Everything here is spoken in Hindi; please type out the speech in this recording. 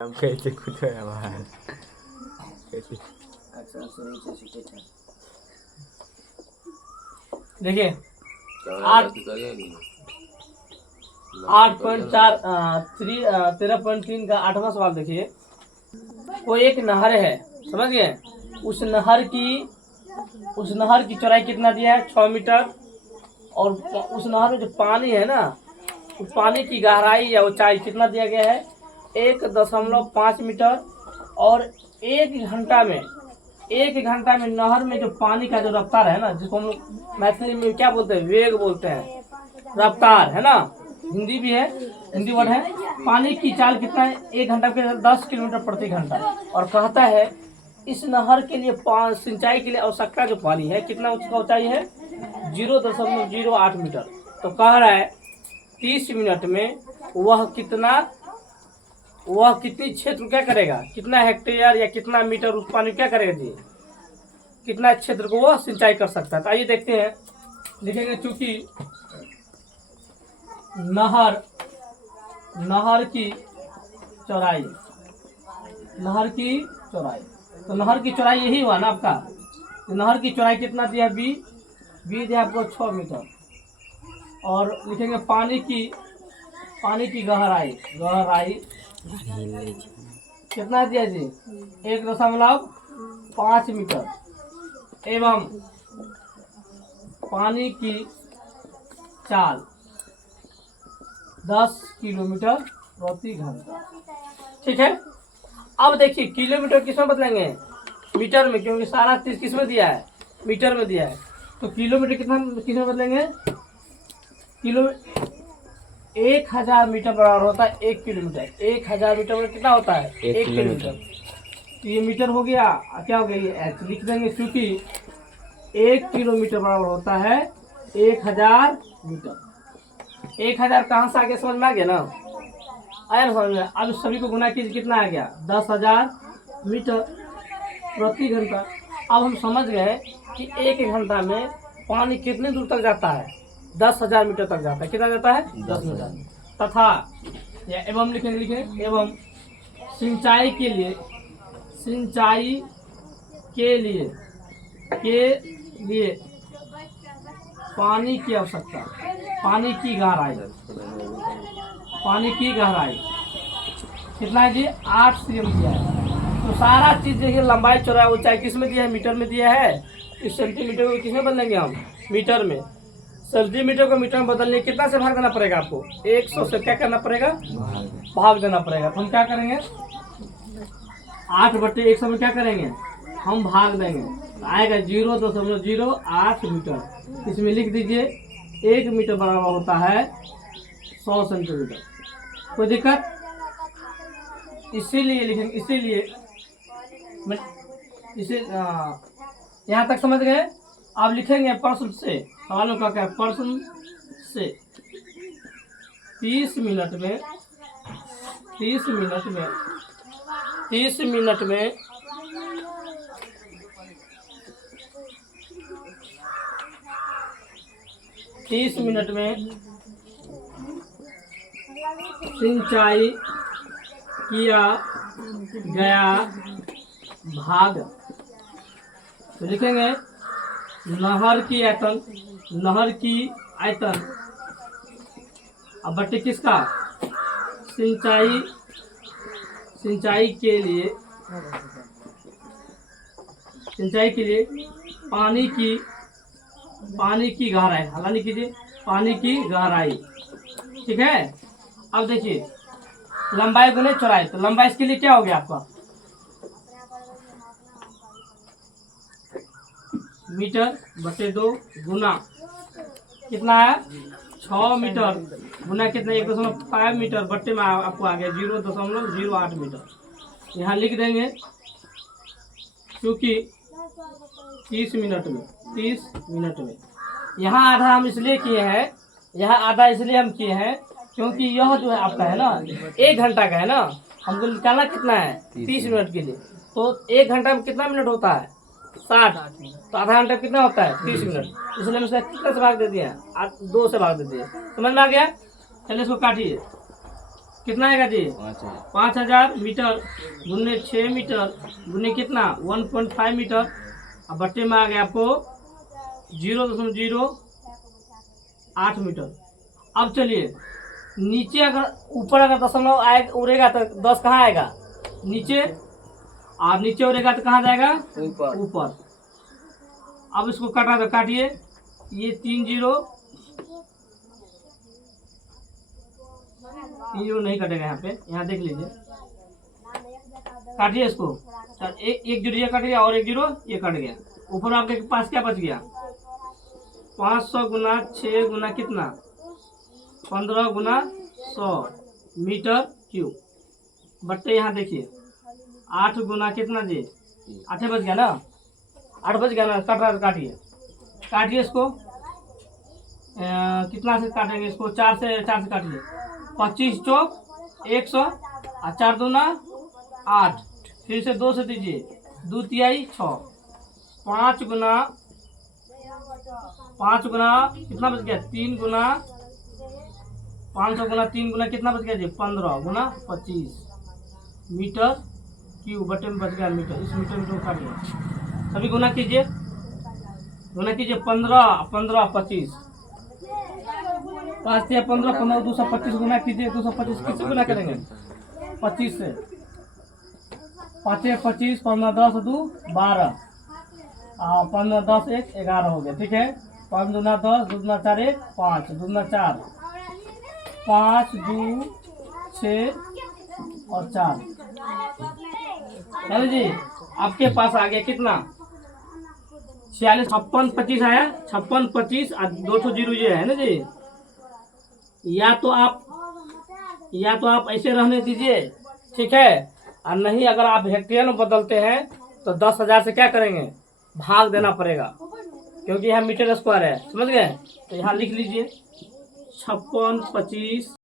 हम कैसे खुद है बाहर कैसे देखिए 8.4 13.3 का 8वां सवाल देखिए। कोई एक नहर है, समझ गए। उस नहर की चौड़ाई कितना दिया है? 6 मीटर। और उस नहर में जो पानी है ना, उस पानी की गहराई या ऊंचाई कितना दिया गया है? 1.5 मीटर। और एक घंटा में नहर में जो पानी का जो रफ्तार है ना, जिसको हम लोग मैथिली में क्या बोलते हैं? वेग बोलते हैं, रफ्तार है ना। हिंदी भी है, हिंदी वर्ड है। पानी की चाल कितना है? 1 घंटा के 10 किलोमीटर प्रति घंटा। और कहता है इस नहर के लिए सिंचाई के लिए आवश्यकता जो पानी है कितना उसका ऊंचाई है? 0.08 मीटर। तो कह रहा है 30 मिनट में वह कितनी क्षेत्र क्या करेगा? कितना हेक्टेयर या कितना मीटर उस पानी क्या करेगा जी? कितना क्षेत्र को वह सिंचाई कर सकता है? तो आइए देखते हैं। लिखेंगे चूंकि नहर की चौड़ाई, तो नहर की चौड़ाई यही हुआ ना आपका। तो नहर की चौड़ाई कितना दिया? बी दिया आपको 6 मीटर। और लिखेंगे पानी की गहराई कितना दिया जी? 1.5 मीटर। एवं पानी की चाल 10 किलोमीटर प्रति घंटा। ठीक है। अब देखिए किलोमीटर किसमें बदलेंगे? मीटर में, क्योंकि सारा चीज किसमें दिया है? मीटर में दिया है। तो किलोमीटर किसमें बदलेंगे? 1000 मीटर बराबर होता है 1 किलोमीटर। 1000 मीटर बराबर कितना होता है? 1 किलोमीटर। तो ये मीटर हो गया, क्या हो गया? ये लिख देंगे क्योंकि 1 किलोमीटर बराबर होता है 1000 मीटर। 1000 कहाँ से आ गया? समझ में आ गया ना? आया ना समझ में? अब सभी को गुना कीजिए, कितना आ गया? 10,000 मीटर प्रति घंटा। अब हम समझ गए कि 1 घंटा में पानी कितने दूर तक जाता है? 10,000 मीटर तक जाता है। कितना जाता है? 10 मीटर। तथा या एवं लिखेंगे एवं सिंचाई के लिए पानी की आवश्यकता, पानी की गहराई कितना है जी? 8 cm दिया है। तो सारा चीज देखिए, लंबाई चौड़ाई ऊंचाई किस में दिया है? मीटर में दिया है। इस सेंटीमीटर को किस में बदलेंगे हम? मीटर में। सेंटीमीटर को मीटर में बदलने कितना से भाग देना पड़ेगा आपको? 100 से क्या करना पड़ेगा? भाग देना पड़ेगा। तो हम क्या करेंगे? 8/100 में क्या करेंगे? हम भाग देंगे। आएगा 0.08 मीटर। इसमें लिख दीजिए 1 मीटर बराबर होता है 100 सेंटीमीटर। कोई दिक्कत? इसीलिए लिखेंगे, इसे यहाँ तक समझ गए। आप लिखेंगे प्रश्न से, सवालों का क्या? प्रश्न से 30 मिनट में 30 मिनट में 30 मिनट में सिंचाई किया गया भाग। तो लिखेंगे नहर की आयतन अब बट्टे किसका? सिंचाई के लिए पानी की गहराई, हालांकि कीजिए पानी की गहराई। ठीक है। अब देखिए लंबाई गुने चौड़ाई, तो लंबाई इसके लिए क्या हो गया आपका? मीटर बटे 2 गुना कितना है? 6 मीटर गुना कितना? 1.5 मीटर बट्टे में आपको आ गया 0.08 मीटर। यहाँ लिख देंगे क्योंकि 30 मिनट में। यहाँ आधा हम इसलिए किए हैं, क्योंकि यह जो है आपका है ना 1 घंटा का है ना, हमको निकालना कितना है? 30 मिनट के लिए। तो 1 घंटा में कितना मिनट होता है? 60। तो आधा घंटा कितना होता है? 30 मिनट। इसलिए हम इसका कितना से भाग दे दिए? 2 से भाग दे दिए। समझ में आ गया? चलिए इसको काटिए। कितना आएगा जी? 5000 मीटर गुने 6 मीटर गुने कितना 1.5 मीटर। अब बट्टे में आ गया आपको 0.08 मीटर। अब चलिए नीचे अगर ऊपर अगर दशमलव आएगा उड़ेगा तो 10 कहाँ आएगा? नीचे। और नीचे उड़ेगा तो कहाँ जाएगा? ऊपर। अब इसको काटा तो काटिए, ये 3 जीरो नहीं कटेगा यहाँ पे, यहाँ देख लीजिए, काटिए इसको। एक जीरो ये कट गया और एक जीरो ये कट गया। ऊपर आपके पास क्या बच गया? 500 गुना 6 गुना कितना 15 गुना 100 मीटर क्यूब। बट्टे यहाँ देखिए 8 गुना कितना जी? 8 बच गया ना, 8 बच गया ना। काट रहा काटिए, काटिए इसको। कितना से काटेंगे इसको? 4 से काटिए। 25 चौक 100 और 4 दूना 8, फिर से 2 से दीजिए, 2 तिहाई 6। 5 गुना कितना बच गया? 3 गुना 500 गुना 3 गुना कितना बच गया जी? 15 गुना 25 मीटर क्यूब। बटे में बच गया मीटर। इस मीटर में काटिए, सभी गुना कीजिए, 15 15 25 5 से 15 15 225 गुना कीजिए। 225 किससे गुना करेंगे? 25 से। 5 25 15 10 2 12 और 15 10 1 11 हो गया। ठीक है, 5 दूना 10 2 दूना 4 1 5 2 दूना 4 5 2 6 और 4। चलो जी आपके पास आ गया कितना? 46 56 25 आया। 56 25 और 2 जीरो ये है ना जी। या तो आप ऐसे रहने दीजिए, ठीक है, और नहीं अगर आप हेक्टेयर में बदलते हैं तो 10,000 से क्या करेंगे? भाग देना पड़ेगा, क्योंकि यहाँ मीटर स्क्वायर है। समझ गए? तो यहाँ लिख लीजिए 56 25